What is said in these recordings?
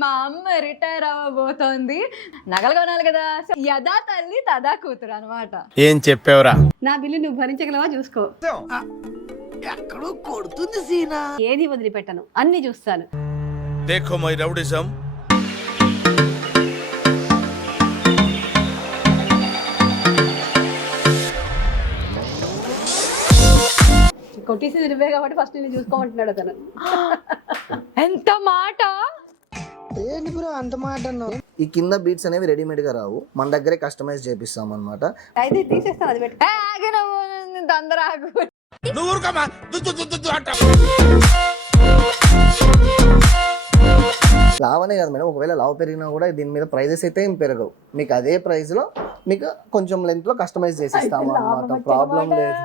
మా అమ్మ రిటైర్ అవ్వబోతోంది, నగలు కొనాలి కదా. సో యథా తల్లి తదా కూతురు అనమాట. ఏం చెప్పావురా? నా బిల్లు నువ్వు భరించగలవా చూసుకో. ఎక్కడో కొడుతుంది సీనా. ఏది వదిలిపెట్టను, అన్ని చూస్తాను. देखो మై రౌడిజం. కొట్టేసి నువ్వే కాబట్టి ఫస్ట్ నేను చూసుకోమంటున్నాడు అతను. ఎంత మాట! ఏంటి బ్రో అంత మాట అన్నావు? ఈ కింద బీట్స్ అనేవి రెడీమేడ్ గా రావు, మన దగ్గరే కస్టమైజ్ చేపిస్తాం అన్నమాట. అయితే తీసేస్తాను, అది పెట్టు. ఆగి నువ్వు తొందరాగు. నువ్వు ఊరుకోమా. అంట. లావనే కాదు మేడం, ఒకవేళ లావు పెరిగినా కూడా దీని మీద ప్రైజెస్ అయితే ఏం పెరగవు. మీకు అదే ప్రైస్ లో మీకు కొంచెం లెంత్ లో కస్టమైజ్ చేసిస్తాము అన్నమాట. ప్రాబ్లం లేదు.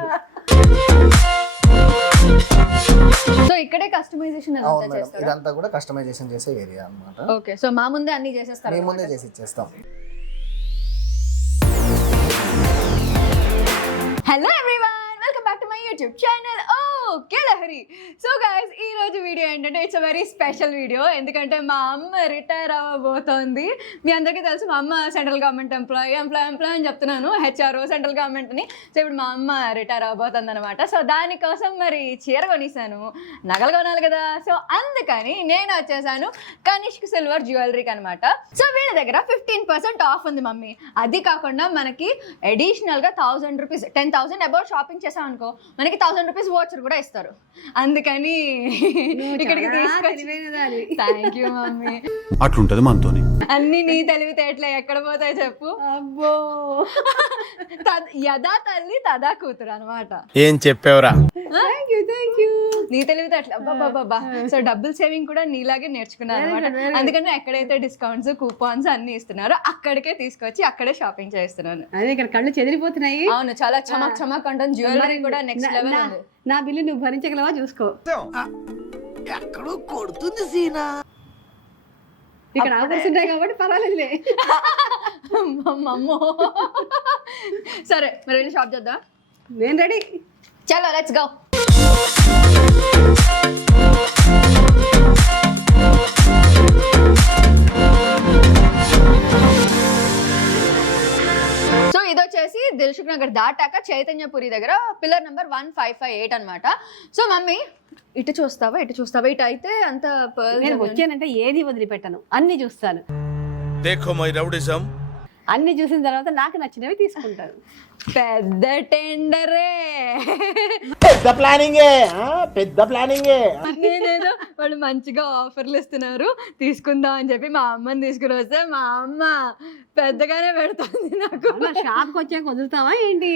సో ఇక్కడే కస్టమైజేషన్ అవును అంతా మేడం, చేస్తారా? ఇదంతా కూడా కస్టమైజేషన్ చేసే ఏరియా అన్నమాట. ఓకే, సో మా ముందే అన్ని చేసేస్తారు. మేము ముందే చేసి ఇచ్చేస్తాం. Hello everyone, welcome back to my YouTube channel okay Lahari. So guys, ఈ రోజు వీడియో ఏంటంటే it's a very special video. ఎందుకంటే మా అమ్మ రిటైర్ అవ్వబోతోంది. మీ అందరికీ తెలుసు, మా అమ్మ సెంట్రల్ గవర్నమెంట్ ఎంప్లాయీ అని చెప్తున్నాను, హెచ్ఆర్ఓ సెంట్రల్ గవర్నమెంట్ అని. సో ఇప్పుడు మా అమ్మ రిటైర్ అవ్వబోతుంది అనమాట. సో దానికోసం మరి చీర కొనిసాను, నగలు కొనాలి కదా. సో అందుకని నేను వచ్చేసాను కనిష్క్ సిల్వర్ జ్యువెలరీకి అనమాట. సో వీళ్ళ దగ్గర 15% ఆఫ్ ఉంది మమ్మీ. అది కాకుండా మనకి అడిషనల్గా 1000 రూపీస్, 10,000 అబౌట్ షాపింగ్ చేసాం అనుకో, మనకి 1000 రూపీస్ వాచర్ కూడా ఇస్తారు. అందుకని ఇక్కడికి తీసుకొచ్చి. Thank you mummy. అట్లుంటది మనతోని. అన్ని నీ తెలివితేటలే, ఎక్కడ పోతాయి చెప్పు. అబ్బో, యథా తల్లి తదా కూతురు అనమాట. ఏం చెప్పావురా? Thank you. నీ తెలివితేటలు అబ్బాబాబా. సో డబ్బుల్ సేవింగ్ కూడా నీలాగే నేర్చుకున్నాను అనమాట. అందుకని ఎక్కడైతే డిస్కౌంట్స్, కూపాన్స్ అన్ని ఇస్తున్నారో అక్కడికే తీసుకొచ్చి అక్కడే షాపింగ్ చేస్తున్నాను. అదే ఇక్కడ కళ్ళు చెదిరిపోతున్నాయి. అవును, చాలా చమక్ చమక్ అంటాను. జ్యువెలరీ కూడా నెక్స్ట్ లెవెల్ ఉంది. నా బిల్లు నువ్వు భరించగలవా చూసుకో. ఎక్కడో కొడుతుంది సీనా. ఇక్కడ ఆఫర్స్ ఉంటాయి కాబట్టి పర్వాలేదులే. అమ్మో. సరే మరి వెళ్ళి షాప్ చేద్దాం. నేను రెడీ. చలో లెట్స్ గో. సో ఇది వచ్చేసి దిల్సుఖ్ నగర్ దాటాక చైతన్యపురి దగ్గర పిల్లర్ నెంబర్ 1558 అనమాట. సో మమ్మీ ఇటు చూస్తావా, ఇటు అయితే అంత నేను వచ్చానంటే ఏది వదిలిపెట్టను, అన్ని చూస్తాను. देखो మై రౌడిజం. అన్ని చూసిన తర్వాత నాకు నచ్చినవి తీసుకుంటాను. పెద్ద టెండరే. పెద్ద ప్లానింగ్. నేనేదో వాళ్ళు మంచిగా ఆఫర్లు ఇస్తున్నారు తీసుకుందాం అని చెప్పి మా అమ్మని తీసుకుని వస్తే మా అమ్మ పెద్దగానే పెడుతుంది నాకు. షాప్కి వచ్చాక వదులుతావా ఏంటి?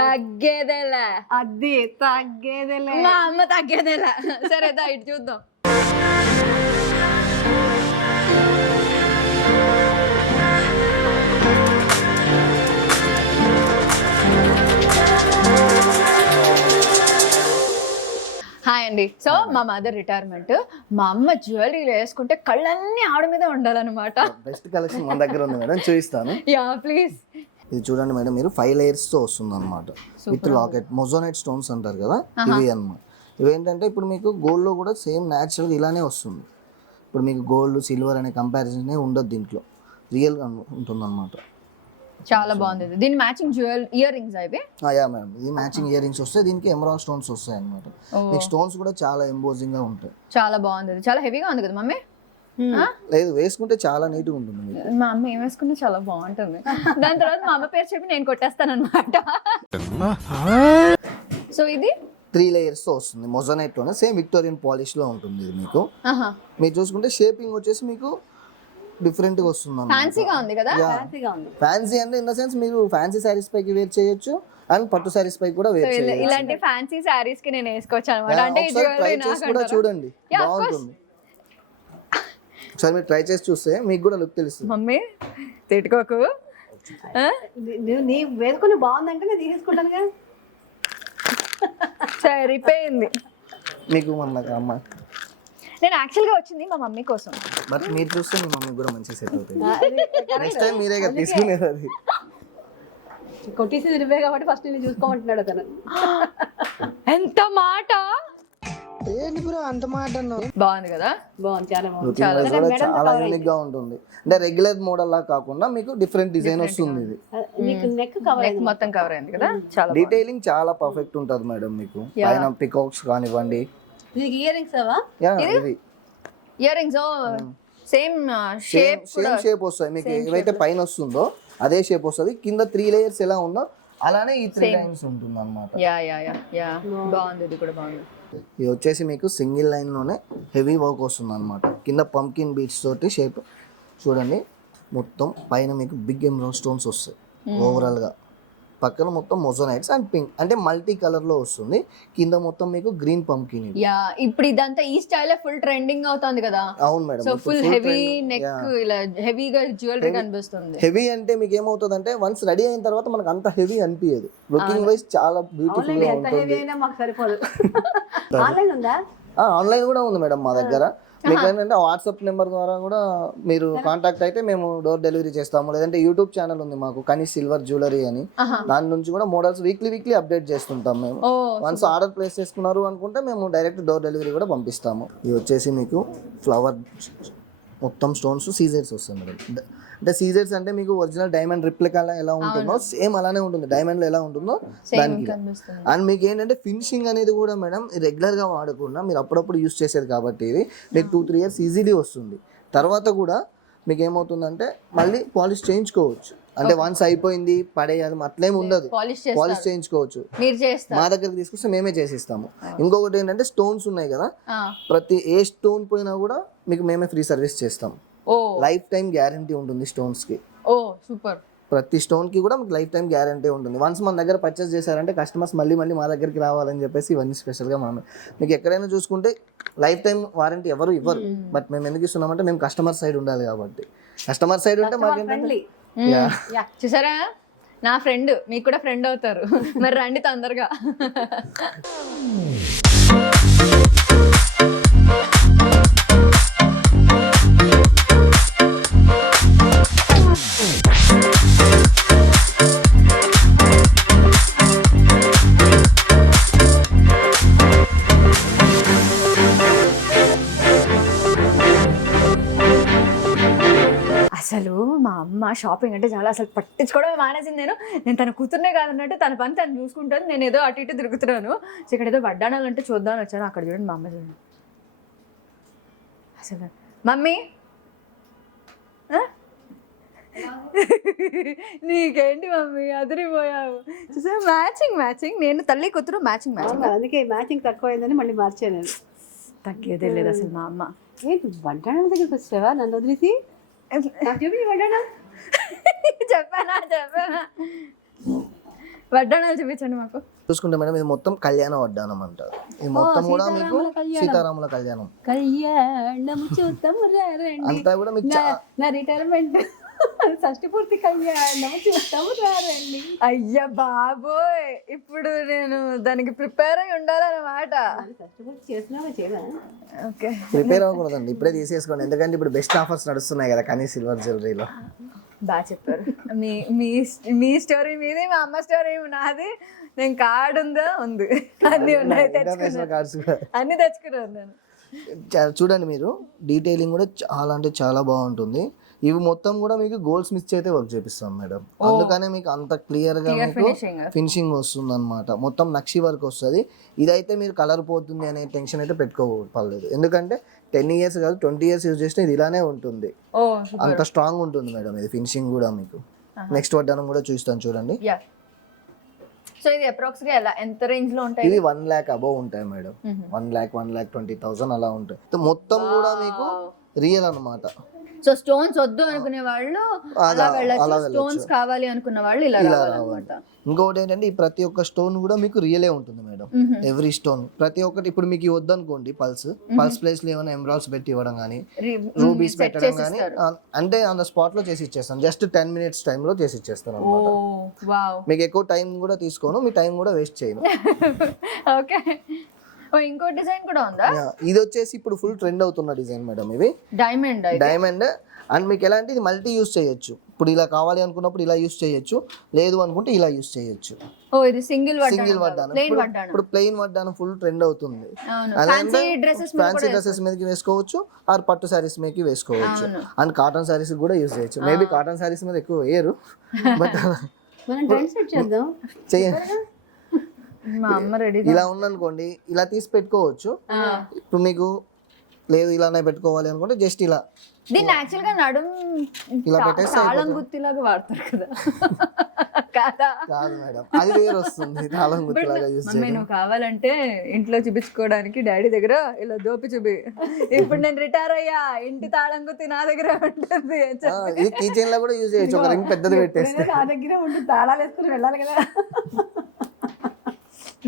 తగ్గేదేలే. అది తగ్గేదేలే. మా అమ్మ తగ్గేదేలే. సరే దా ఇటు చూద్దాం. హాయ్ అండి. సో మా మదర్ రిటైర్మెంట్, మా అమ్మ జ్యువెలరీ వేసుకుంటే కళ్ళన్నీ ఆవిడ మీద ఉండాలన్నమాట. బెస్ట్ కలెక్షన్ మన దగ్గర ఉంది మేడం, చూపిస్తాను. Yeah please. ఇది చూడండి మేడం, మీరు 5 layers తో వస్తుంది అనమాట. విత్ లాకెట్, మొజోనైట్ స్టోన్స్ అంటారు కదా, ఇవి అన్నమాట. ఇవేంటంటే ఇప్పుడు మీకు గోల్డ్ లో కూడా సేమ్ న్యాచురల్ ఇలానే వస్తుంది. ఇప్పుడు మీకు గోల్డ్ సిల్వర్ అనే కంపారిజన్ ఉండదు, దీంట్లో రియల్ గా ఉంటుంది అనమాట. చాలా బాగుంది. దీని మ్యాచింగ్ ఇయర్ రింగ్స్ అవి. యా మేడం, ఇది మ్యాచింగ్ ఇయర్ రింగ్స్ వస్తాయి, దీనికి ఎమరాల్డ్ స్టోన్స్ వస్తాయి అనమాట. మీకు స్టోన్స్ కూడా చాలా ఎంబోజింగ్ గా ఉంటాయి. చాలా బాగుంది. చాలా హెవీగా ఉంది కదా మమ్మీ? లేదు, వేసుకుంటే చాలా నీట్ గా ఉంటుంది. మా అమ్మ ఏం వేసుకుంటే చాలా బాగుంటుంది. దాని తర్వాత మా అమ్మ పేరు చెప్పి నేను కొట్టేస్తాను అనమాట. సో ఇది 3 layers తో వస్తుంది, మొజోనైట్ లోనే సేమ్ విక్టోరియన్ పాలిష్ లో ఉంటుంది. ఇది మీకు మీరు చూసుకుంటే షేపింగ్ వచ్చేసి మీకు డిఫరెంట్ గా వస్తుంది. ఫ్యాన్సీగా ఉంది కదా? ఫ్యాన్సీ అంటే ఇన్ ద సెన్స్ మీరు ఫ్యాన్సీ సారీస్ పైకి వేర్ చేయొచ్చు అండ్ పట్టు సారీస్ పైకి కూడా వేర్ చేయొచ్చు. ఇలాంటి ఫ్యాన్సీ సారీస్ కి నేను వేసుకోవచ్చు అన్నమాట. అంటే ట్రై చేసి కూడా చూడండి, బాగుంటుంది. ఒకసారి మీరు ట్రై చేసి చూస్తే మీకు కూడా లుక్ తెలుస్తుంది. మమ్మీ తిట్టుకోకు. నీ వేసుకుని బాగుందంటే నేను తీసుకుంటానుగా. సరిపోయింది. మీకు మన అమ్మ నేను యాక్చువల్గా వచ్చింది మా మమ్మీ కోసం, బట్ మీరు చూస్తే మీ మమ్మీ కూడా మంచిగా సెట్ అవుతుంది. నెక్స్ట్ టైం మీరే కదా తీసుకునేది. అది కొట్టేసి నువ్వే కాబట్టి ఫస్ట్ నేను చూసుకోమంటున్నాడు అతను. ఎంత మాట! ఏంటి బ్రో అంత మాట అన్నావు? బాగుంది కదా? బాగుంది, చాలా బాగుంది. లుకింగ్ వైజ్ కూడా చాలా యూనిక్ గా ఉంటుంది. అంటే రెగ్యులర్ మోడల్ లా కాకుండా మీకు డిఫరెంట్ డిజైన్ వస్తుంది ఇది. నీకు నెక్ కవర్ నెక్ మొత్తం కవర్ అయింది కదా, చాలా డీటెయిలింగ్ చాలా పర్ఫెక్ట్ ఉంటుంది మేడం మీకు. పైన పికాక్స్ కానివ్వండి. నీకు ఇయర్ రింగ్స్ అవా? ఇది ear rings same same shape వస్తాయి మీకు. ఏవైతే పైన వస్తుందో అదే షేప్ వస్తుంది. కింద 3 లేయర్స్ ఎలా ఉందో అలానే ఈ 3 లైన్స్ ఉంటుంది అనమాట. యా బాగుంది, ఇది కూడా బాగుంది. ఇది వచ్చేసి మీకు సింగిల్ లైన్ లోనే హెవీ వర్క్ వస్తుంది అనమాట. కింద పంకిన్ బీట్స్ తోటి షేప్ చూడండి. మొత్తం పైన మీకు బిగ్ ఎమరాల్డ్ స్టోన్స్ వస్తాయి ఓవరాల్ గా. పక్కన మొత్తం మొజోనైట్స్ అండ్ పింక్ అంటే మల్టీ కలర్ లో వస్తుంది. కింద మొత్తం మీకు గ్రీన్ పంకిన్. యా ఇప్పుడు ఇదంతా ఈ స్టైల్ ఫుల్ ట్రెండింగ్ అవుతుంది కదా. అవును madam. So full heavy neck, ఇలా హెవీగా జ్యువెలరీ కనిపిస్తుంది. హెవీ అంటే మీకు ఏమవుతుంది అంటే వన్స్ రెడీ అయిన తర్వాత మనకు అంత హెవీ అనిపించదు. లుకింగ్ వైజ్ చాలా బ్యూటిఫుల్ గా ఎంత హెవీ ఉంటుంది. అయినా మాకు సరిపోదు. ఆన్లైన్ ఉందా? ఆన్లైన్ కూడా ఉంది మేడం మా దగ్గర. మీకు ఏంటంటే వాట్సాప్ నెంబర్ ద్వారా కూడా మీరు కాంటాక్ట్ అయితే మేము డోర్ డెలివరీ చేస్తాము. లేదంటే యూట్యూబ్ ఛానల్ ఉంది మాకు, కనీష్ సిల్వర్ జ్యువెలరీ అని. దాని నుంచి కూడా మోడల్స్ వీక్లీ అప్డేట్ చేస్తుంటాం మేము. వన్స్ ఆర్డర్ ప్లేస్ చేసుకున్నారు అనుకుంటే మేము డైరెక్ట్ డోర్ డెలివరీ కూడా పంపిస్తాము. ఇది వచ్చేసి మీకు ఫ్లవర్ మొత్తం స్టోన్స్ సీజర్స్ వస్తాయి మేడం. అంటే సీజర్స్ అంటే మీకు ఒరిజినల్ డైమండ్ రిప్లికా ఎలా ఉంటుందో సేమ్ అలానే ఉంటుంది. డైమండ్ లో ఎలా ఉంటుందో దానికి. అండ్ మీకు ఏంటంటే ఫినిషింగ్ అనేది కూడా మేడం రెగ్యులర్ గా వాడకుండా మీరు అప్పుడప్పుడు యూస్ చేసేది కాబట్టి ఇది మీకు 2-3 ఇయర్స్ ఈజీలీ వస్తుంది. తర్వాత కూడా మీకు ఏమవుతుందంటే మళ్ళీ పాలిష్ చేయించుకోవచ్చు. అంటే వన్స్ అయిపోయింది పడేయాలి అట్లేం ఉండదు. పాలిష్ చేయించుకోవచ్చు. మా దగ్గరికి తీసుకొస్తే మేమే చేసిస్తాము. ఇంకొకటి ఏంటంటే స్టోన్స్ ఉన్నాయి కదా, ప్రతి ఏ స్టోన్ పోయినా కూడా మీకు మేమే ఫ్రీ సర్వీస్ చేస్తాం. లైఫ్ టైం గ్యారంటీ ఉంటుంది స్టోన్స్ కి. సూపర్. ప్రతి స్టోన్ కి కూడా మీకు లైఫ్ టైం గ్యారంటీ ఉంటుంది. వన్స్ మన దగ్గర పర్చేస్ చేశారంటే కస్టమర్స్ మళ్ళీ మా దగ్గరికి రావాలని చెప్పేసి ఇవన్నీ స్పెషల్ గా మనం మీకు ఎక్కడైనా చూసుకుంటే లైఫ్ టైం వారంటీ ఎవరు ఇవ్వరు. బట్ మేము ఎందుకు ఇస్తున్నామంటే మేము కస్టమర్ సైడ్ ఉండాలి కాబట్టి. కస్టమర్ సైడ్ ఉంటే మాకేంటంటే చూసారా, నా ఫ్రెండ్ మీకు కూడా ఫ్రెండ్ అవుతారు. మరి రండి తొందరగా. అసలు మా అమ్మ షాపింగ్ అంటే చాలా అసలు పట్టించుకోవడం మానేసింది. నేను తన కూతుర్నే కాదన్నట్టు తన పని తను చూసుకుంటాను. నేను ఏదో అటు ఇటు తిరుగుతున్నాను. సో ఇక్కడ ఏదో వడ్డాణాలు అంటే చూద్దామని వచ్చాను. అక్కడ చూడండి మా అమ్మ చూడండి. అసలు మమ్మీ నీకేంటి మమ్మీ అదిరిపోయావు. చూసా మ్యాచింగ్. నేను తల్లి కూతురు మ్యాచింగ్. అందుకే మ్యాచింగ్ తక్కువైందని మళ్ళీ మార్చాను. తగ్గేదే లేదు అసలు మా అమ్మ. ఏంటి వడ్డాణాల దగ్గరికి వచ్చావా నన్ను వదిలేసి? చెప్పానా వడ్డాణాలు చూపించండి మాకు. చూసుకుంటే మేడం ఇది మొత్తం కళ్యాణ వడ్డానం అంటారు. ఇది మొత్తం కూడా మీకు సీతారాముల కళ్యాణం చూద్దాం అంతా కూడా మీకు నా రిటైర్మెంట్ షష్టి పూర్తి కళ్యాణం చూస్తాము రండి. అయ్యా బాబోయ్, ఇప్పుడు నేను దానికి ప్రిపేర్ అయి ఉండాలన్నమాట. షష్టి పూర్తి చేసినావా చేయదా? ఓకే, ప్రిపేర్ అవ్వకూడదండి, ఇప్పుడే తీసేసుకోండి. ఎందుకంటే ఇప్పుడు బెస్ట్ ఆఫర్స్ నడుస్తున్నాయి కదా కనీస్ సిల్వర్ జ్యువెలరీలో. బాగా చెప్పారు. మీ స్టోరీ మీది, మా అమ్మ స్టోరీ నాది. నేను కార్డు ఉంది, అన్ని ఉన్నాయి, అన్ని తెచ్చుకున్నాను నేను. చూడండి మీరు డీటెయిలింగ్ కూడా చాలా అంటే చాలా బాగుంటుంది. ఇవి మొత్తం కూడా మీకు గోల్డ్ స్మిత్ అయితే వర్క్ చేపిస్తాం మేడం. అందుకనే మీకు అంత క్లియర్ గా ఫినిషింగ్ వస్తుంది అనమాట. మొత్తం నక్షి వర్క్ వస్తుంది. ఇదైతే మీరు కలర్ పోతుంది అనే టెన్షన్ అయితే పెట్టుకోపర్లేదు. ఎందుకంటే 10 ఇయర్స్ కాదు 20 ఇయర్స్ యూజ్ చేస్తే ఇది ఇలానే ఉంటుంది. అంత స్ట్రాంగ్ ఉంటుంది మేడం ఇది ఫినిషింగ్ కూడా. మీకు నెక్స్ట్ వడ్డానం కూడా చూస్తాను చూడండి. సో ఇది అప్రాక్సిమేట్లీ ఎలా ఎంత రేంజ్ లో ఉంటాయి? ఇది 1 lakh అబౌవ్ ఉంటాయి మేడం. 1,20,000 అలా ఉంటాయి. మొత్తం కూడా మీకు రియల్ అన్నమాట. సో స్టోన్స్ వద్దు అనుకునే వాళ్ళు అలా వెళ్ళొచ్చు, స్టోన్స్ కావాలి అనుకున్న వాళ్ళు ఇలా రావాలన్నమాట. ఇంకొకటి ఏంటంటే ఈ ప్రతి ఒక్క స్టోన్ కూడా మీకు రియలే ఉంటుంది మేడం. ఎవ్రీ స్టోన్ ప్రతి ఒక్కటి. ఇప్పుడు మీకు వద్దు అనుకోండి పల్స్ ప్లేస్ లో ఏమైనా ఎమరాల్డ్స్ పెట్టి ఇవ్వడం కానీ, రూబీస్ పెట్టడం కానీ అంటే ఆన్ ద స్పాట్ లో చేసి ఇచ్చేస్తాను. జస్ట్ 10 minutes టైమ్ లో చేసి ఇచ్చేస్తాను అనమాట. మీకు ఎక్కువ టైం కూడా తీసుకోను, మీ టైం కూడా వేస్ట్ చేయను. ఓకే, ఓ ఇంకో డిజైన్ కూడా ఉందా? ఇది వచ్చేసి ఇప్పుడు ఫుల్ ట్రెండ్ అవుతున్న డిజైన్ మేడం. ఇవి డైమండ్ అండ్ మీకు ఎలా అంటే ఇది మల్టీ యూస్ చేయొచ్చు. ఇప్పుడు ఇలా కావాలి అనుకున్నప్పుడు ఇలా యూస్ చేయొచ్చు, లేదు అనుకుంటే ఇలా యూస్ చేయొచ్చు. ఓ ఇది సింగిల్ వడ్డానం. ఇప్పుడు ప్లెయిన్ వడ్డానం ఫుల్ ట్రెండ్ అవుతుంది. ఫ్యాన్సీ డ్రెస్సెస్ మీదకి వేసుకోవచ్చు, ఆర్ పట్టు సారీస్ మీదకి వేసుకోవచ్చు, అండ్ కాటన్ సారీస్ కూడా యూస్ చేయొచ్చు. మేబీ కాటన్ సారీస్ మీద ఎక్కువ వేయరు, బట్ మనం ట్రెండ్ సెట్ చేద్దాం. చేయండి. మా అమ్మ రెడీ. ఇలా ఉందనుకోండి, ఇలా తీసి పెట్టుకోవచ్చు. ఇప్పుడు మీకు లేదు ఇలానే పెట్టుకోవాలి అనుకుంటే జస్ట్ ఇలా దీన్ని యాక్చువల్ గా నడుం ఇలా పెట్టేస్తే తాళం గుత్తిలాగా వాడతారు కదా. కాదా? కాదు మేడం, అది వేరు వస్తుంది. తాళం గుర్తులాగా యూస్ మమ్మీ నువ్వు కావాలంటే ఇంట్లో చూపించుకోవడానికి డాడీ దగ్గర ఇలా దోపి చూపి, ఇప్పుడు నేను రిటైర్ అయ్యా, ఇంటి తాళం గుత్తి నా దగ్గర ఉంటుంది. ఇది కిచెన్ లో కూడా యూజ్ చేయొచ్చు. ఒక రింగ్ పెద్దది పెట్టేస్తే నా దగ్గరే ఉండి తాళాలు వేసుకుని వెళ్ళాలి కదా.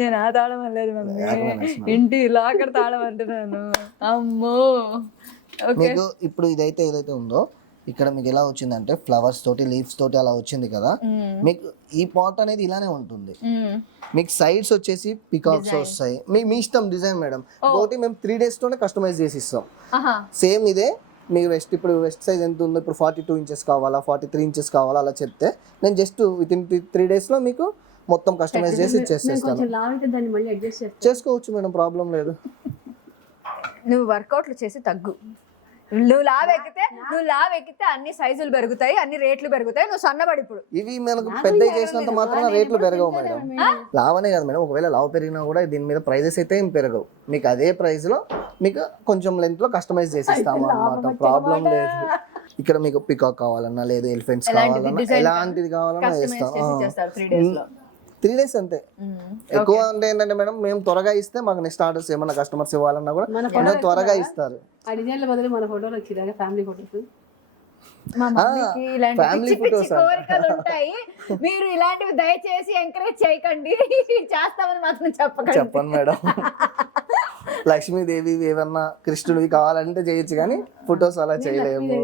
నేను ఆ తాళం అనలేదు మమ్మీ, ఇంటి లాకర్ తాళం అంటున్నాను. అమ్మో. మీకు ఇప్పుడు ఇదైతే ఏదైతే ఉందో ఇక్కడ మీకు ఎలా వచ్చిందంటే ఫ్లవర్స్ తోటి లీవ్స్ తోటి అలా వచ్చింది కదా. మీకు ఈ పాట్ అనేది ఇలానే ఉంటుంది. మీకు సైడ్స్ వచ్చేసి పికాక్స్ వస్తాయి. మీ ఇష్టం డిజైన్ మేడం. ఒకటి మేము 3 days తోనే కస్టమైజ్ చేసి ఇస్తాం. సేమ్ ఇదే మీకు ఇప్పుడు వెస్ట్ సైజ్ ఎంత ఉందో, ఇప్పుడు 42 inches కావాలా, 43 inches కావాలా అలా చెప్తే నేను జస్ట్ విత్ ఇన్ 3 days లో మీకు మొత్తం కస్టమైజ్ చేసి ఇచ్చేస్తాను. చేసుకోవచ్చు మేడం, ప్రాబ్లం లేదు. నువ్వు వర్కౌట్లు చేసి తగ్గు. నువ్వు లావ్ ఎక్కితే అన్ని సైజులు పెరుగుతాయి, అన్ని రేట్లు పెరుగుతాయి. నువ్వు సన్నబడి ఇప్పుడు ఇవి మనకు పెద్ద చేసినంత మాత్రం రేట్లు పెరగవు మేడం. లావనే కాదు మేడం, ఒకవేళ లావ్ పెరిగినా కూడా దీని మీద ప్రైజెస్ అయితే ఏం పెరగవు. మీకు అదే ప్రైస్ లో మీకు కొంచెం లెంత్ లో కస్టమైజ్ చేసి ఇస్తాము అన్నమాట, ప్రాబ్లం లేదు. ఇక్కడ మీకు పికాక్ కావాలన్నా, లేదు ఎలిఫెంట్స్ కావాలన్నా, ఎలాంటిది కావాలన్నా ఇస్తాం. 3 days అంతే. ఎక్కువ అంటే ఏంటంటే మేడం, మేము త్వరగా ఇస్తే మాకు నెక్స్ట్ ఆర్డర్స్ ఏమన్నా కస్టమర్స్ ఇవ్వాలన్నా కూడా మనం త్వరగా ఇస్తారు. ఆ డిజైన్ల బదులు మన ఫోటోలు వచ్చిందా, ఫ్యామిలీ ఫోటోస్. ఫ్యామిలీ ఫోటోస్ కోరికలు ఉంటాయి. మీరు ఇలాంటివి దయచేసి ఎంకరేజ్ చేయకండి. చేస్తామని మాత్రం చెప్పండి మేడం. లక్ష్మీదేవి ఏమన్నా కృష్ణుడివి కావాలంటే చేయొచ్చు, కానీ ఫొటోస్ అలా చేయలేము.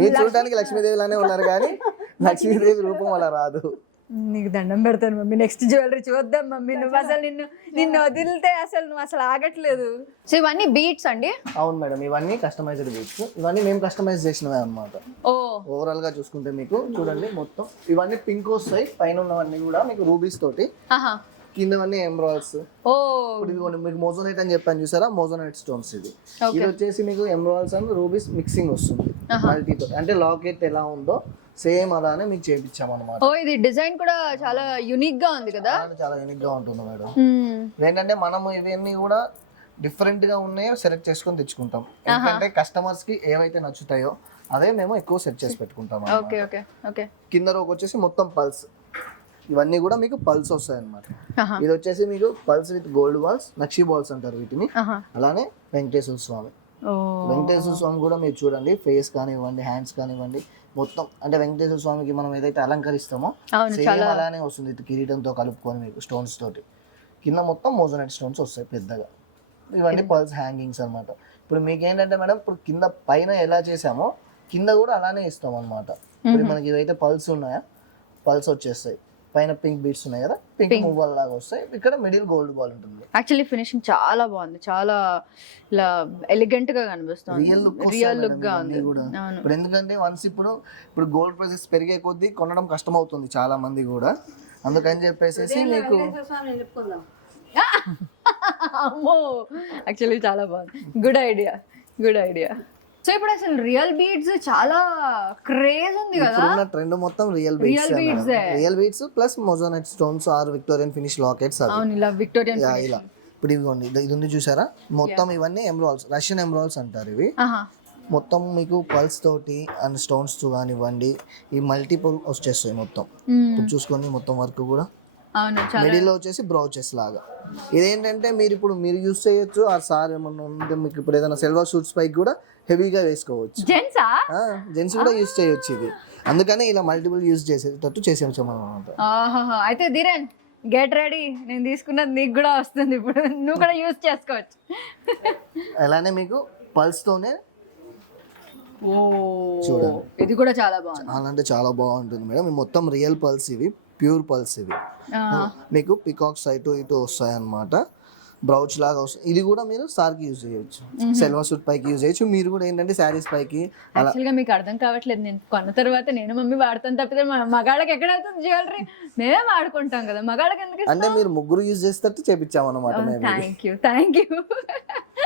మీరు చూడడానికి లక్ష్మీదేవి లానే ఉన్నారు, కానీ లక్ష్మీదేవి రూపం అలా రాదు. నీకు దండం పెడతాను మమ్మీ, నెక్స్ట్ జ్యువెలరీ చూద్దాం మమ్మీ. నువ్వు అసలు నిన్ను వదిలితే అసలు నువ్వు అసలు ఆగట్లేదు. సో ఇవన్నీ బీట్స్ అండి? అవును మేడం, ఇవన్నీ కస్టమైజ్డ్ బీట్స్. ఇవన్నీ మేము కస్టమైజ్ చేసినవే అన్నమాట. ఓవరాల్ గా చూసుకుంటే మీకు చూడండి, మొత్తం ఇవన్నీ పింక్ వస్తాయి. పైన ఉన్నవన్నీ కూడా మీకు రూబీస్ తోటి, కిందవన్నీ ఎమరాల్డ్స్. ఇప్పుడు మీకు మోజోనైట్ అని చెప్పాను చూసారా, మోజోనైట్ స్టోన్స్. ఇది వచ్చేసి మీకు ఎమరాల్డ్స్ అండ్ రూబీస్ మిక్సింగ్ వస్తుంది మల్టీతో. అంటే లాకెట్ ఎలా ఉందో సేమ్ అలానే మీకు చేయించాం అనమాట. ఇది డిజైన్ కూడా చాలా యూనిక్ గా ఉంది కదా. చాలా యూనిక్ గా ఉంటుంది మేడం. ఏంటంటే మనము ఇవన్నీ కూడా డిఫరెంట్ గా ఉన్నాయో సెలెక్ట్ చేసుకొని తెచ్చుకుంటాం. ఎందుకంటే కస్టమర్స్ కి ఏవైతే నచ్చుతాయో అదే మేము ఎక్కువ సెట్ చేసి పెట్టుకుంటాం. కింద రోక్ వచ్చేసి మొత్తం పల్స్, ఇవన్నీ కూడా మీకు పల్స్ వస్తాయి అన్నమాట. ఇది వచ్చేసి మీకు pulse with gold balls, nakshi balls అంటారు వీటిని. అలానే వెంకటేశ్వర స్వామి. వెంకటేశ్వర స్వామి కూడా మీరు చూడండి, ఫేస్ కానివ్వండి, హ్యాండ్స్ కానివ్వండి, మొత్తం అంటే వెంకటేశ్వర స్వామికి మనం ఏదైతే అలంకరిస్తామో సేమ్ అలానే వస్తుంది. కిరీటంతో కలుపుకొని మీకు స్టోన్స్ తోటి కింద మొత్తం మోజోనైట్ స్టోన్స్ వస్తాయి పెద్దగా. ఇవన్నీ పల్స్ హ్యాంగింగ్స్ అనమాట. ఇప్పుడు మీకు ఏంటంటే మేడం, ఇప్పుడు కింద పైన ఎలా చేసామో కింద కూడా అలానే ఇస్తాం అనమాట. ఇప్పుడు మనకి ఇవైతే పల్స్ ఉన్నాయా, పల్స్ వచ్చేస్తాయి. పైన పింక్ బీట్స్ ఉన్నాయి కదా, పింక్ మువ్వల్ లాగా వస్తాయి. ఇక్కడ మిడిల్ గోల్డ్ బాల్ ఉంటుంది. యాక్చువల్లీ ఫినిషింగ్ చాలా బాగుంది, చాలా ఇలా ఎలిగెంట్ గా కనిపిస్తుంది, రియల్ లుక్ గా ఉంది. ఇప్పుడు ఎందుకంటే వన్స్ ఇప్పుడు గోల్డ్ ప్రైసెస్ పెరిగే కొద్దీ కొనడం కష్టం అవుతుంది చాలా మంది కూడా. అందుకని చెప్పేసి మీకు అమ్మో యాక్చువల్లీ చాలా బాగుంది. Good idea. సో ఇప్పుడు అసలు రియల్ బీడ్స్ చాలా క్రేజ్ ఉంది కదా. ఇప్పుడున్న ట్రెండ్ మొత్తం real beads plus moissanite stones or Victorian finish lockets. అవును, ఇలా విక్టోరియన్ ఇలా. ఇప్పుడు ఇవ్వండి, ఇది ఉంది చూసారా, మొత్తం ఇవన్నీ ఎమరాల్డ్స్, రష్యన్ ఎమరాల్డ్స్ అంటారు ఇవి. మొత్తం మీకు పల్స్ తోటి అండ్ స్టోన్స్ తో కానివ్వండి, ఈ మల్టిపుల్ వచ్చేస్తాయి మొత్తం. ఇప్పుడు చూసుకోండి, మొత్తం వర్క్ కూడా మిడిల్ లో వచ్చేసి బ్రౌచెస్ లాగా. ఇదేంటంటే మీరు యూస్ చేయొచ్చు. ఆ సార్ ఏమన్నా ఉంటే మీకు ఇప్పుడు ఏదైనా సిల్వర్ షూట్స్ పైకి కూడా హెవీగా వేసుకోవచ్చు. జెంట్స్ కూడా యూస్ చేయొచ్చు ఇది. అందుకని ఇలా మల్టిపుల్ యూస్ చేసేటట్టు చేసేవచ్చు అన్నమాట. అయితే ధీరన్ గెట్ రెడీ, నేను తీసుకున్నది నీకు కూడా వస్తుంది, ఇప్పుడు నువ్వు కూడా యూస్ చేసుకోవచ్చు. అలానే మీకు పల్స్ తోనే చూడండి, ఇది కూడా చాలా బాగుంది. చాలా అంటే చాలా బాగుంటుంది మేడం. మొత్తం రియల్ పల్స్, ఇవి ప్యూర్ పల్స్. ఇవి మీకు పికాక్స్ ఇటు వస్తాయి అన్నమాట. బ్రౌచ్ లాగా వస్తుంది. ఇది కూడా మీరు సార్కి యూజ్ చేయొచ్చు, సెల్వర్ సూట్ పైకి యూజ్ చేయొచ్చు. మీరు కూడా ఏంటంటే శారీస్ పైకి అలా. యాక్చువల్గా మీకు అర్థం కావట్లేదు, నేను కొన్న తర్వాత నేను మమ్మీ వాడతాను తప్పితే మగాళ్ళకి ఎక్కడ అవుతుంది జ్యువెలరీ, మేమే వాడుకుంటాం కదా, మగాళ్ళకి ఎందుకు? అంటే మీరు ముగ్గురు యూజ్ చేసేటట్టు చేపించామన్నమాట మేము. Thank you.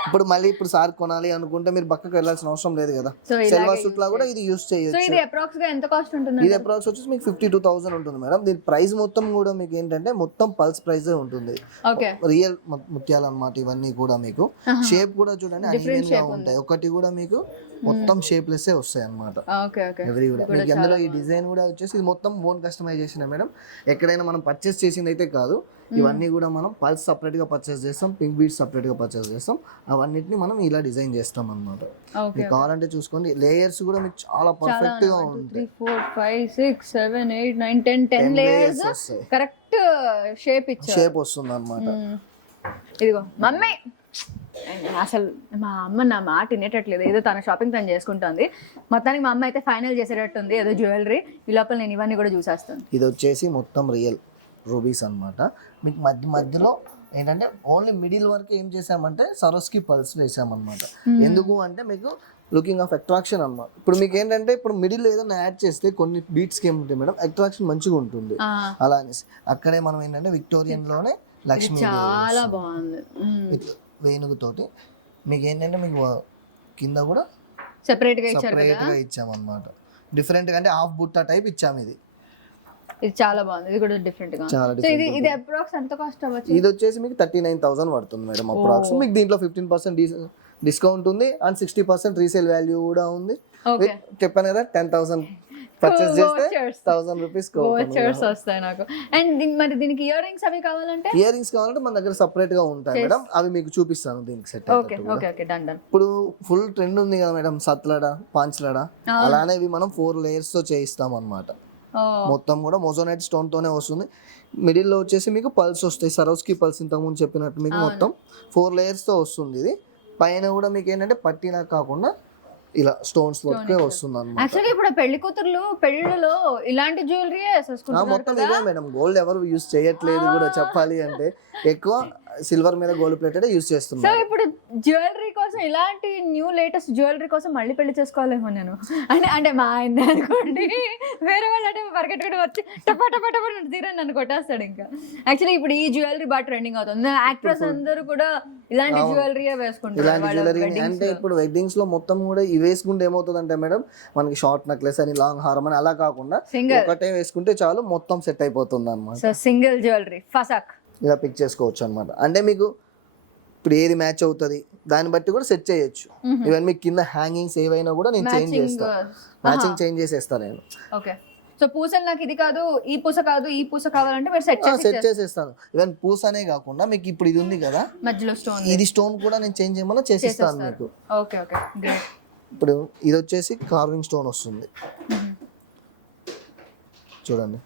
ఇప్పుడు మళ్ళీ ఇప్పుడు సార్ కొనాలి అనుకుంటే మీరు పక్కకు వెళ్ళాల్సిన అవసరం లేదు కదా. So, సెల్వర్ సూట్ లా కూడా ఇది యూజ్ సో చేయొచ్చు. ఇది అప్రాక్స్ గా ఎంత కాస్ట్ ఉంటుంది? ఇది అప్రాక్స్ వచ్చేసి మీకు 52,000 ఉంటుంది మేడం. దీని ప్రైస్ మొత్తం కూడా మీకు ఏంటంటే మొత్తం పల్స్ ప్రైస్ ఉంటుంది. ఓకే, రియల్ ముత్యాలు అన్నమాట ఇవన్నీ కూడా. మీకు షేప్ కూడా చూడండి అన్ఈవెన్ గా ఉంటాయి, ఒకటి కూడా మీకు మొత్తం షేప్లెస్ వస్తాయి అన్నమాట. Okay okay. ఎవరి కూడా మీకు అందులో ఈ డిజైన్ కూడా వచ్చేసి ఇది మొత్తం ఓన్ కస్టమైజేషన్ మేడం. ఎక్కడైనా మనం పర్చేస్ చేసింది అయితే కాదు, ఇవన్నీ కూడా మనం పల్స్ సపరేట్ గా పర్చేస్ చేస్తాం, పింక్ బీడ్స్ సపరేట్ గా పర్చేస్ చేస్తాం. అవన్నిటిని మనం ఇలా డిజైన్ చేస్తాం అన్నమాట. మీకు కావాలంటే చూసుకోండి, లేయర్స్ కూడా మీకు చాలా పర్ఫెక్ట్ గా ఉంటాయి. 3 4 5 6 7 8 9 10 లేయర్స్ వస్తాయి, కరెక్ట్ షేప్ ఇచ్చారు, షేప్ వస్తుంది అన్నమాట. ఇదిగో మమ్మీ, అసలు మా అమ్మ నా మాట వినేటట్లేదు, ఏదో తన షాపింగ్ తను చేసుకుంటుంది. మొత్తానికి మా అమ్మ అయితే ఫైనల్ చేసేటట్టుంది ఏదో జ్యువెలరీ. ఈ లోపల నేను ఇవన్నీ కూడా చూసేస్తాను. ఇది వచ్చేసి మొత్తం రియల్ రూబీస్ అన్నమాట. మీకు మధ్యలో ఏంటంటే ఓన్లీ మిడిల్ వరకు ఏం చేసామంటే సరోస్కి పల్స్ వేసామన్నమాట. ఎందుకు అంటే మీకు లుకింగ్ ఆఫ్ అట్రాక్షన్ అన్నమాట. ఇప్పుడు మీకు ఏంటంటే ఇప్పుడు మిడిల్ ఏదైనా యాడ్ చేస్తే కొన్ని బీట్స్కి ఏముంటాయి మేడం, అట్రాక్షన్ మంచిగా ఉంటుంది. అలా అనేసి అక్కడే మనం ఏంటంటే విక్టోరియన్ లోనే లక్ష్మీ చాలా బాగుంది వేణుగుతోటి మీకు ఏంటంటే మీకు కింద కూడా సెపరేట్ గా ఇచ్చామన్నమాట. డిఫరెంట్ గా అంటే హాఫ్ బుట్ట టైప్ ఇచ్చాము. ఇది చాలా బాగుంది, ఇది కూడా డిఫరెంట్ గా. సో ఇది అప్రాక్స్ ఎంత కాస్ట్ అవ్వచ్చు? ఇది వచ్చేసి మీకు 39,000 పడుతుంది మేడం అప్రాక్స్. మీకు దీంట్లో 15% డిస్కౌంట్ ఉంది అండ్ 60% రీసేల్ వాల్యూ కూడా ఉంది. చెప్పాను కదా 10,000 పర్చేస్ చేస్తే 1,000 రూపీస్ వోచర్స్ వస్తాయి నాకు. అండ్ మరి దీనికి ఇయర్ రింగ్స్ అవి కావాలంటే? ఇయర్ రింగ్స్ కావాలంటే మన దగ్గర సపరేట్ గా ఉంటాయి మేడం, అవి మీకు చూపిస్తాను దీనికి set. Okay okay okay, done done. ఇప్పుడు ఫుల్ ట్రెండ్ ఉంది కదా మేడం సత్లడ పాంచ్లడ, అలానే ఇవి మనం 4 లేయర్స్ తో చేయిస్తాం అన్నమాట. మొత్తం కూడా మొజోనైట్ స్టోన్ తోనే వస్తుంది. మిడిల్ లో వచ్చేసి మీకు పల్స్ వస్తాయి, సరోస్కి పల్స్ ఇంతకు ముందు చెప్పినట్టు మీకు మొత్తం 4 లేయర్స్ తో వస్తుంది. ఇది పైన కూడా మీకు ఏంటంటే పట్టినా కాకుండా ఇలా స్టోన్స్ వర్క్ వస్తుంది అన్నమాట. యాక్చువల్లీ ఇప్పుడు పెళ్లి కూతుర్లు పెళ్లిలో ఇలాంటి జ్యువెలరీ వేసేసుకుంటారు మొత్తం ఇదే మేడం. గోల్డ్ ఎవరు యూస్ చేయట్లేదు కూడా చెప్పాలి అంటే, ఎక్కువ సిల్వర్ మీద గోల్డ్ ప్లేటెడ్ యూస్ చేస్తున్నారు. సో ఇప్పుడు జ్యువెలరీ కోసం ఇలాంటి న్యూ లేటెస్ట్ జ్యువెలరీ కోసం మళ్ళీ పెళ్లి చేసుకోవాలేమో నేను. అంటే మా ఆయన అనుకోండి, వేరే వాళ్ళు అంటే పరిగెట్టుకుంటూ వచ్చి టపా టపా టపా తీరని నన్ను కొట్టేస్తాడు. ఇంకా యాక్చువల్లీ ఇప్పుడు ఈ జ్యువెలరీ బాగా ట్రెండింగ్ అవుతుంది. యాక్ట్రెస్ అందరూ కూడా ఇలాంటి జ్యువెలరీ వేసుకుంటారు. అంటే ఇప్పుడు వెడ్డింగ్స్ లో మొత్తం కూడా ఇవి వేసుకుంటే ఏమవుతుంది అంటే మేడం, మనకి షార్ట్ నెక్లెస్ అని లాంగ్ హారం అని అలా కాకుండా ఒకటే వేసుకుంటే చాలు, మొత్తం సెట్ అయిపోతుంది అన్నమాట. సో సింగిల్ జ్యువెలరీ ఫసాక్ ఇలా పిక్ చేసుకోవచ్చు అనమాట. అంటే మీకు ఇప్పుడు ఏది మ్యాచ్ అవుతుంది దాన్ని బట్టి కూడా సెట్ చేయొచ్చు. ఈవెన్ మీకు కింద హ్యాంగింగ్స్ ఏవైనా కూడా నేను చేంజ్ చేస్తాను, మ్యాచింగ్ చేంజ్ చేసేస్తాను నేను. ఓకే, సో పూసలు నాకు ఇది కాదు, ఈ పూస కాదు, ఈ పూస కావాలంటే మీరు సెట్ చేసేస్తాను. ఈవెన్ పూస అనే కాకుండా మీకు ఇప్పుడు ఇది ఉంది కదా మధ్యలో స్టోన్, ఇది స్టోన్ కూడా నేను చేంజ్ చేయమన్నా చేసేస్తాను మీకు. Okay okay. ఇప్పుడు ఇది వచ్చేసి కార్వింగ్ స్టోన్ వస్తుంది చూడండి.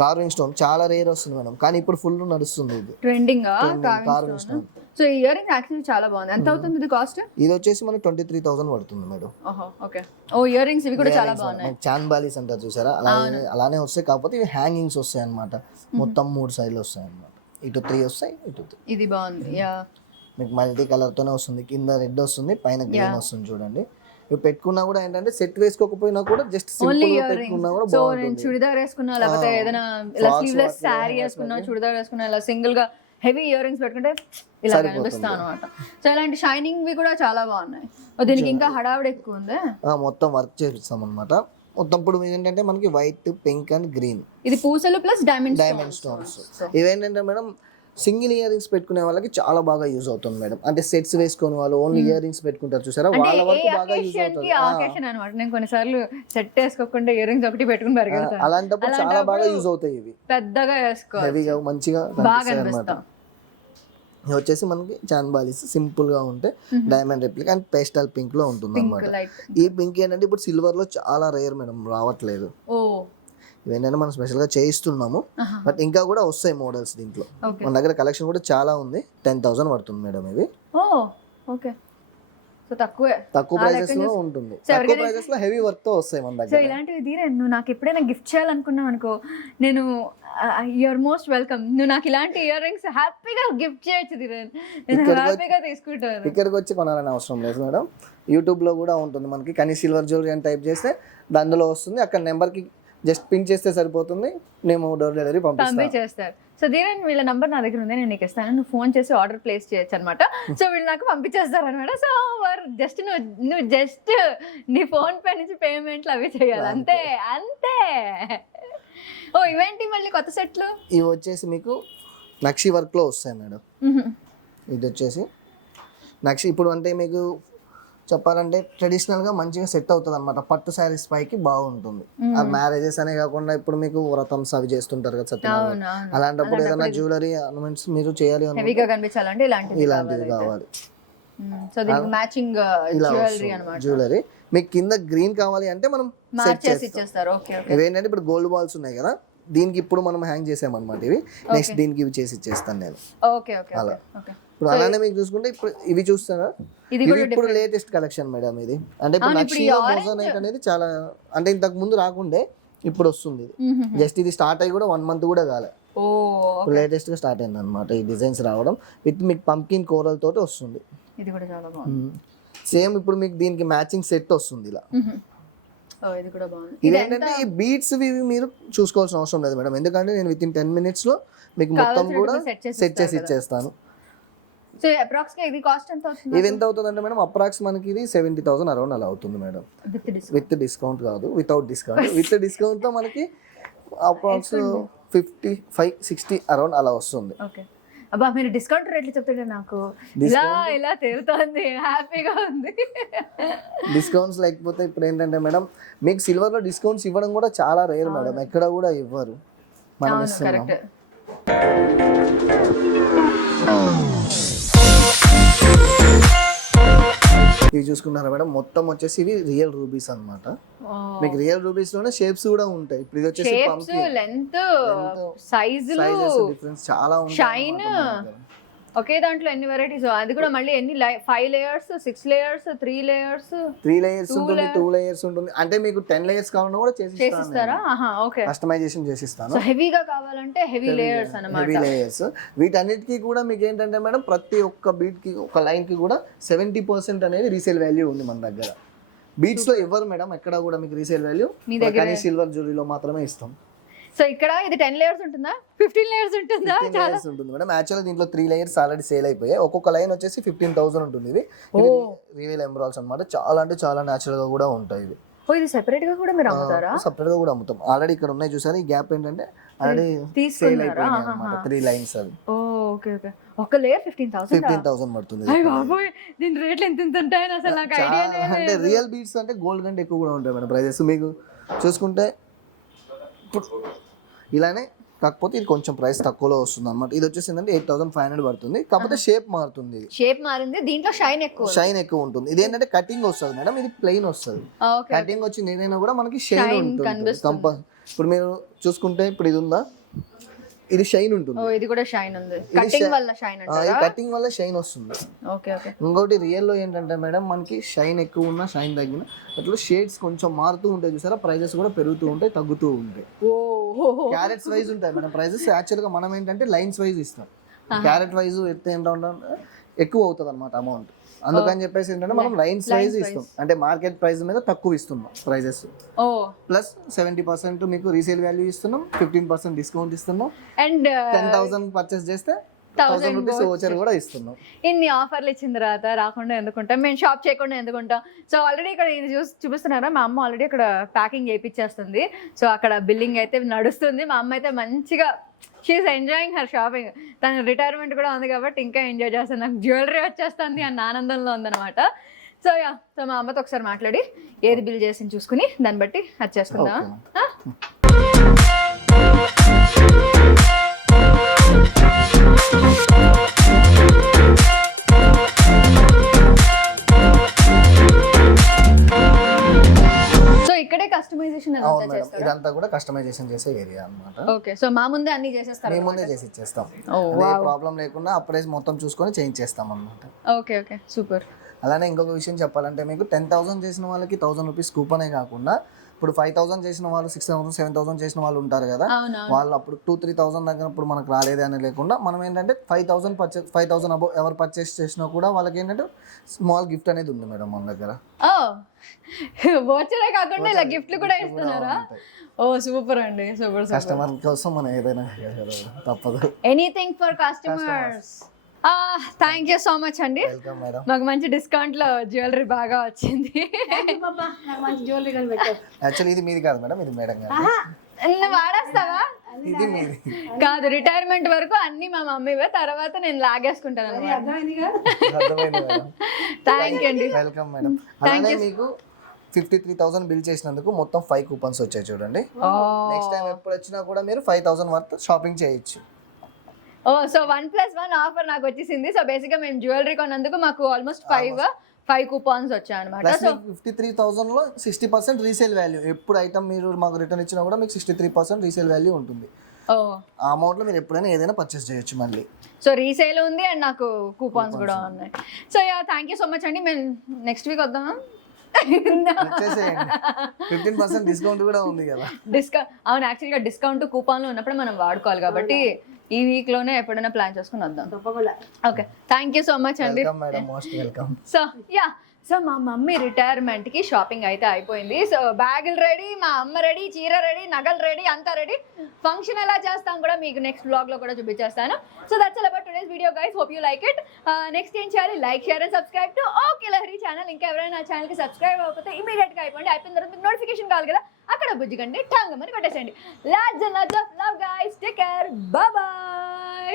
కార్వింగ్ స్టోన్ చాలా రేర్ వస్తుంది మేడం, కానీ ఇప్పుడు ఫుల్ నడుస్తుంది ఇది trending carving stone. So ear ring actually చాలా బాగుంది. ఎంత అవుతుంది ఇది కాస్ట్? ఇది వచ్చేసి మనకి 23,000 పడుతుంది మేడం. ఓకే. ఓ ఇయర్ రింగ్స్ ఇవి కూడా చాలా బాగున్నాయి. చాన్ బాలీస్ అంటారు చూసారా, అలానే వస్తాయి. కాకపోతే ఇవి హ్యాంగింగ్స్ వస్తాయి అన్నమాట. మొత్తం 3 సైడ్లు వస్తాయి అన్నమాట. ఇటు 3 వస్తాయి, ఇటు 3. ఇది బాగుంది. మీకు మల్టీ కలర్ తోనే వస్తుంది. కింద రెడ్ వస్తుంది, పైన గ్రీన్ వస్తుంది చూడండి. ఇవి పెట్టుకున్నా కూడా ఏంటంటే సెట్ వేసుకోకపోయినా కూడా జస్ట్ సింపుల్ గా పెట్టుకున్నా కూడా బాగుంటుంది. చుడిదార్ వేసుకున్నా లేకపోతే ఏదైనా ఇలా స్లీవ్లెస్ సారీ వేసుకున్నా, చుడిదార్ వేసుకున్నా, ఇలా సింగిల్ గా హెవీ ఇయర్ రింగ్స్ పెట్టుకుంటే ఇలా కనిపిస్తాను అనమాట. సో ఇలాంటి షైనింగ్ వి కూడా చాలా బాగున్నాయి. దీనికి ఇంకా హడావిడి ఎక్కువ ఉంది. మొత్తం వర్క్ చేపిస్తాం అనమాట. మొత్తం ఇప్పుడు ఏంటంటే మనకి వైట్, పింక్ అండ్ గ్రీన్, ఇది పూసలు ప్లస్ డైమండ్ స్టోన్స్. ఇవేంటంటే మేడం సింగిల్ ఇయర్ రింగ్స్ పెట్టుకునే వాళ్ళకి చాలా బాగా యూజ్ అవుతుంది మేడం. అంటే సెట్స్ వేసుకునే వాళ్ళు ఓన్లీ ఇయర్ రింగ్స్ పెట్టుకుంటారు చూసారా, వాళ్ళ వరకు బాగా యూజ్ అవుతుంది. అనమాట. నేను కొన్నిసార్లు సెట్ వేసుకోకుండా ఇయర్ రింగ్స్ ఒకటి పెట్టుకుని పరిగెడతాను. అలాంటప్పుడు చాలా బాగా యూజ్ అవుతాయి ఇవి. పెద్దగా వేసుకో, హెవీగా మంచిగా బాగా అనిపిస్తాం. ఇది వచ్చేసి మనకి చాన్ బాలీస్ సింపుల్ గా ఉంటే డైమండ్ రెప్లిక్ అండ్ పేస్టల్ పింక్ లో ఉంటుంది అన్నమాట. ఈ పింక్ ఏంటంటే ఇప్పుడు సిల్వర్ లో చాలా రేర్ మేడం, రావట్లేదు. ఇవేంటంటే మనం స్పెషల్ గా చేయిస్తున్నాము, బట్ ఇంకా కూడా వస్తాయి మోడల్స్ దీంట్లో. మన దగ్గర కలెక్షన్ కూడా చాలా ఉంది. 10,000 పడుతుంది మేడం ఇవి. సో తక్కువే. తక్కువ ప్రైజెస్ లో ఉంటుంది, తక్కువ ప్రైజెస్ లో హెవీ వర్క్ తో వస్తాయి మన సో దగ్గర. ఇలాంటివి ధీరన్, నువ్వు నాకు ఎప్పుడైనా గిఫ్ట్ చేయాలనుకున్నావు అనుకో, నేను యూఆర్ మోస్ట్ వెల్కమ్. నువ్వు నాకు ఇలాంటి ఇయర్ రింగ్స్ హ్యాపీగా గిఫ్ట్ చేయొచ్చు ధీరన్, నేను హ్యాపీగా తీసుకుంటాను. ఇక్కడికి వచ్చి కొనాలని అవసరం లేదు మేడం, యూట్యూబ్ లో కూడా ఉంటుంది మనకి. కానీ సిల్వర్ జ్యువెలరీ అని టైప్ చేస్తే అందులో వస్తుంది, అక్కడ నెంబర్ కి జస్ట్ పిన్ చేస్తే సరిపోతుంది, మేము డోర్ డెలివరీ పంపించేస్తారు. సో ధీరన్ వీళ్ళ నంబర్ నా దగ్గర ఉంది, నేను నీకు ఇస్తాను, నువ్వు ఫోన్ చేసి ఆర్డర్ ప్లేస్ చేయొచ్చు అనమాట. సో వీళ్ళు నాకు పంపించేస్తారు అనమాట. సో జస్ట్ నువ్వు జస్ట్ నీ ఫోన్ పే నుంచి పేమెంట్లు అవి చేయాలి, అంతే అంతే. ఓ ఇవేంటి మళ్ళీ కొత్త సెట్లు? ఇవి వచ్చేసి మీకు నక్షి వర్క్ లో వస్తాయి మేడం. ఇది వచ్చేసి నక్షి, ఇప్పుడు అంటే మీకు చెప్పాలంటే ట్రెడిషనల్ గా మంచిగా సెట్ అవుతుంది అనమాట. పట్టు శారీస్ పైకి బాగుంటుంది. ఆ మ్యారేజెస్ అనే కాకుండా ఇప్పుడు మీకు వ్రతమ్స్ అవి చేస్తుంటారు కదా సత్యనారాయణ, అలాంటప్పుడు ఏదైనా జ్యువెలరీ ఆర్నమెంట్స్ మీరు చేయాలి హెవీగా కనిపించాలంటే ఇలాంటివి కావాలి. సో దీనికి మ్యాచింగ్ జ్యువెలరీ అన్నమాట. జ్యువెలరీ మీకు కింద గ్రీన్ కావాలి అంటే మనం సెట్ చేసి ఇచ్చేస్తారు. ఇవేంటంటే ఇప్పుడు గోల్డ్ బాల్స్ ఉన్నాయి కదా, దీనికి ఇప్పుడు మనం హ్యాంగ్ చేసామన్నమాట. ఇవి నెక్స్ట్ దీనికి ఇవి చేసి ఇచ్చేస్తాను నేను. అలా ఇప్పుడు అలానే మీకు చూసుకుంటే ఇప్పుడు ఇవి చూస్తారా, ఇవి ఇప్పుడు లేటెస్ట్ కలెక్షన్ మేడం. ఇది అంటే ఇప్పుడు నక్షిలో మోజోనైట్ అనేది చాలా, అంటే ఇంతకు ముందు రాకుండే ఇప్పుడు వస్తుంది. జస్ట్ ఇది స్టార్ట్ అయ్యి కూడా 1 month కూడా కాలే, లేటెస్ట్ గా స్టార్ట్ అయింది అనమాట ఈ డిజైన్స్ రావడం. విత్ మీకు పంకిన్ కోరల్ తోటి వస్తుంది. ఇది కూడా చాలా బాగుంది. సేమ్ ఇప్పుడు మీకు దీనికి మ్యాచింగ్ సెట్ వస్తుంది ఇలా. ఇది కూడా బాగుంది. ఇదేంటంటే ఈ బీట్స్ ఇవి మీరు చూసుకోవాల్సిన అవసరం లేదు మేడం, ఎందుకంటే నేను విత్ ఇన్ 10 minutes లో మీకు మొత్తం కూడా సెట్ చేసి ఇచ్చేస్తాను. సో అప్రాక్స్ గా ఇది కాస్ట్ ఎంత అవుతుంది? ఇది ఎంత అవుతుంది అంటే మేడం అప్రాక్స్ మనకి ఇది 70,000 అరౌండ్ అలా అవుతుంది మేడం. విత్ డిస్కౌంట్ కాదు, వితౌట్ డిస్కౌంట్. విత్ డిస్కౌంట్ తో మనకి అప్రాక్స్ 55-60 అరౌండ్ అలా వస్తుంది. ఓకే. అబ్బా మీరు డిస్కౌంట్ రేట్లు చెప్తుంటే నాకు ఇలా తేలుతోంది, హ్యాపీగా ఉంది. డిస్కౌంట్స్ లేకపోతే ఇప్పుడు ఏంటంటే మేడం మీకు సిల్వర్ లో డిస్కౌంట్స్ ఇవ్వడం కూడా చాలా రేర్ మేడం, ఎక్కడ కూడా ఇవ్వరు, మనం ఇస్తున్నాం. ఇవి చూసుకున్నారా మేడం, మొత్తం వచ్చేసి ఇవి రియల్ రూబీస్ అన్నమాట. మీకు రియల్ రూబీస్ లోనే షేప్స్ కూడా ఉంటాయి. ఇప్పుడు ఇది వచ్చేసి లెంత్, సైజులు డిఫరెన్స్ చాలా ఉంటాయి. షైన్ ఒకే దాంట్లో ఎన్ని వెరైటీస్, అది కూడా మళ్ళీ ఎన్ని 5 layers, 6 layers, 3 layers, 3 layers ఉంటుంది, 2 layers ఉంటుంది. అంటే మీకు 10 layers కావాలన్నా కూడా చేసిస్తారా? ఓకే, కస్టమైజేషన్ చేసిస్తాను. సో హెవీగా కావాలంటే హెవీ లేయర్స్ అన్నమాట. Heavy layers. వీటన్నిటికీ కూడా మీకు ఏంటంటే మేడం ప్రతి ఒక్క బీట్ కి, ఒక లైన్ కి కూడా 70% అనేది రీసేల్ వాల్యూ ఉంది మన దగ్గర. బీట్స్ లో ఎవరు మేడం ఎక్కడ కూడా మీకు రీసేల్ వాల్యూ కానీ సిల్వర్ జ్యువెలరీలో మాత్రమే ఇస్తాం. సో ఇక్కడ ఇది 10 layers ఉంటుందా, 15 layers ఉంటుందా? 15 layers ఉంటుంది మేడం. యాక్చువల్గా దీంట్లో 3 layers ఆల్రెడీ సేల్ అయిపోయాయి. ఒక్కొక్క లైన్ వచ్చేసి 15,000 ఉంటుంది. ఇది రియల్ ఎంబ్రాయిడ్స్ అన్నమాట. చాలా అంటే చాలా న్యాచురల్ గా కూడా ఉంటాయి ఇవి. ఇది సెపరేట్ గా కూడా మీరు అమ్ముతారా? సెపరేట్ గా కూడా అమ్ముతాం. ఆల్రెడీ ఇక్కడ ఉన్నాయి చూసారు, ఈ గ్యాప్ ఏంటంటే ఆల్రెడీ సేల్ అయిపోయాయి అన్నమాట. 3 lines అవి. Okay okay. ఒక లేయర్ 15,000 పడుతుంది. అయ్య బాబోయ్, దీని రేట్లు ఎంత ఉంటాయని అసలు నాకు ఐడియా లేదు. అంటే రియల్ బీట్స్ అంటే గోల్డ్ కంటే ఎక్కువ కూడా ఉంటాయి మేడం ప్రైజెస్. మీకు చూసుకుంటే ఇలానే, కాకపోతే ఇది కొంచెం ప్రైస్ తక్కువలో వస్తుంది అనమాట. ఇది వచ్చేసి ఏంటంటే 8,500 పడుతుంది, కాకపోతే షేప్ మారుతుంది. షేప్ మారింది, దీంట్లో షైన్ ఎక్కువ ఉంటుంది. ఇది ఏంటంటే కటింగ్ వస్తుంది మేడం, ఇది ప్లెయిన్ వస్తుంది. కటింగ్ వచ్చింది ఏదైనా కూడా మనకి షైన్ ఉంటుంది. ఇప్పుడు మీరు చూసుకుంటే ఇప్పుడు ఇది ఉందా, ఇది షైన్ ఉంటుంది. ఇది కూడా షైన్ ఉంది, కటింగ్ వల్ల షైన్ అంటారా? కటింగ్ వల్ల షైన్ వస్తుంది. Okay okay. ఇంకోటి రియల్ లో ఏంటంటే మేడం మనకి షైన్ ఎక్కువ ఉన్నా షైన్ తగ్గిన అట్లా షేడ్స్ కొంచెం మారుతూ ఉంటాయి చూసారా, ప్రైజెస్ కూడా పెరుగుతూ ఉంటాయి, తగ్గుతూ ఉంటాయి. క్యారెట్స్ వైజ్ ఉంటాయి మేడం ప్రైజెస్. యాక్చువల్ గా మనం ఏంటంటే లైన్స్ వైజ్ ఇస్తాం. క్యారెట్ వైజ్ ఎత్తే ఏంటంటే ఎక్కువ అవుతుంది అనమాట అమౌంట్. అందుకని చెప్పేసి ఏంటంటే మనం లైన్స్ వైజ్ ఇస్తాం, అంటే మార్కెట్ ప్రైస్ మీద తక్కువ ఇస్తున్నాం ప్రైజెస్. ప్లస్ 70% మీకు రీసేల్ వాల్యూ ఇస్తున్నాం, 15% డిస్కౌంట్ ఇస్తున్నాం, అండ్ 10,000 పర్చేస్ చేస్తే 1,000 రూపీస్ ఓచర్ కూడా ఇస్తున్నాం. ఇన్ని ఆఫర్లు ఇచ్చిన తర్వాత రాకుండా ఎందుకుంటాం, మేము షాప్ చేయకుండా ఎందుకుంటాం? సో ఆల్రెడీ ఇక్కడ ఇది చూపిస్తున్నారా, మా అమ్మ ఆల్రెడీ అక్కడ ప్యాకింగ్ చేయించేస్తుంది. సో అక్కడ బిల్లింగ్ అయితే నడుస్తుంది. మా అమ్మ అయితే మంచిగా షీఈస్ ఎంజాయింగ్ హర్ షాపింగ్. తన రిటైర్మెంట్ కూడా ఉంది కాబట్టి ఇంకా ఎంజాయ్ చేస్తాను, నాకు జ్యువెలరీ వచ్చేస్తుంది అన్న ఆనందంలో ఉందన్నమాట. సో సో మా అమ్మతో ఒకసారి మాట్లాడి ఏది బిల్ చేసి చూసుకుని దాన్ని బట్టి అది చేసుకుందాం. ఇక్కడే కస్టమైజేషన్ ఇదంతా కూడా కస్టమైజేషన్ చేసే ఏరియా అన్నమాట. ఓకే. సో మా ముందే అన్ని చేసేస్తారు, మేము ముందే చేసి ఇచ్చేస్తాం, ఏ ప్రాబ్లం లేకుండా అప్పుడే మొత్తం చూసుకొని చేంజ్ చేస్తాం అన్నమాట. Okay okay, super. అలానే ఇంకొక విషయం చెప్పాలంటే మీకు 10,000 చేసిన వాళ్ళకి 1,000 రూపీస్ కూపనే కాకుండా ఇప్పుడు 5,000 చేసిన వాళ్ళు 6,000 7,000 చేసిన వాళ్ళు ఉంటారు కదా, వాళ్ళు అప్పుడు 2-3,000 దగ్గర ఇప్పుడు మనకు రాలేదే అని లేకుండా మనం ఏంటంటే 5,000 అబౌవ్ ఎవరు పర్చేస్ చేసినా కూడా వాళ్ళకి ఏంటంటే స్మాల్ గిఫ్ట్ అనేది ఉంది మేడం మన దగ్గర. వోచరే కాకుండా ఇలా గిఫ్ట్లు కూడా ఇస్తున్నారా? ఓ సూపర్ అండి, సూపర్. కస్టమర్ కోసం మనం ఏదైనా తప్పదు. Anything for customers. Thank you so much అండి. Welcome madam. మాకు మంచి డిస్కౌంట్ లో జ్యువెలరీ బాగా వచ్చింది. మంచి జ్యువెలరీ కానీ పెట్టారు. యాక్చువల్లీ ఇది మీది కాదు మేడం, ఇది మేడం గారు. నువ్వు వాడేస్తావా? ఇది మీది కాదు, రిటైర్మెంట్ వరకు అన్ని మా మమ్మీవే, తర్వాత నేను లాగేసుకుంటాను. అర్థమైందిగా. అర్థమైంది మేడం. థ్యాంక్ యూ అండి. Welcome madam. అలానే మీకు 53,000 బిల్ చేసినందుకు మొత్తం 5 కూపన్స్ వచ్చాయి చూడండి. నెక్స్ట్ టైం ఎప్పుడు వచ్చినా కూడా మీరు 5,000 వర్త్ షాపింగ్ చేయొచ్చు. ఓ సో 1+1 ఆఫర్ నాకు వచ్చేసింది. సో బేసిక్ గా మేము జ్యువెలరీ కొన్నందుకు మాకు ఆల్మోస్ట్ 5 కూపన్స్ వచ్చాయి అనమాట. సో 53,000 లో 60% రీసేల్ వాల్యూ. ఎప్పుడు ఐటమ్ మీరు మాకు రిటర్న్ ఇచ్చినా కూడా మీకు 63% రీసేల్ వాల్యూ ఉంటుంది. ఆ అమౌంట్ లో మీరు ఎప్పుడైనా ఏదైనా పర్చేస్ చేయొచ్చు మళ్ళీ. సో రీసేల్ ఉంది అండ్ నాకు కూపన్స్ కూడా ఉన్నాయి. So yeah thank you so much అండి. మేము నెక్స్ట్ వీక్ వద్దామా? 15% డిస్కౌంట్ కూడా ఉంది కదా. అవును, యాక్చువల్గా డిస్కౌంట్ కూపన్లు ఉన్నప్పుడు మనం వాడుకోవాలి కాబట్టి ఈ వీక్ లోనే ఎప్పుడైనా ప్లాన్ చేసుకుని వద్దాం. తప్పకుండా. Okay, thank you so much అండి. Welcome madam, most welcome. So yeah, so మా మమ్మీ రిటైర్మెంట్ కి షాపింగ్ అయితే అయిపోయింది. సో బ్యాగులు రెడీ, మా అమ్మ రెడీ, చీర రెడీ, నగలు రెడీ, అంతా రెడీ. ఫంక్షన్ ఎలా చేస్తాం కూడా మీకు నెక్స్ట్ బ్లాగ్ లో కూడా చూపించేస్తాను. So that's all about today's video guys. Hope you like it. Next ఏం చేయాలి? Like, share and subscribe to okay Lahari channel. ఇంకా ఎవరైనా నా ఛానల్ కి సబ్స్క్రైబ్ అవ్వకపోతే ఇమీడియట్ గా అయిపోండి. అయిపోయిన తర్వాత మీకు నోటిఫికేషన్ కావాలి కదా, అక్కడ బుజ్జిగండి టాంగమని కొట్టేసేయండి. Lots and lots of love guys. Take care. Bye by.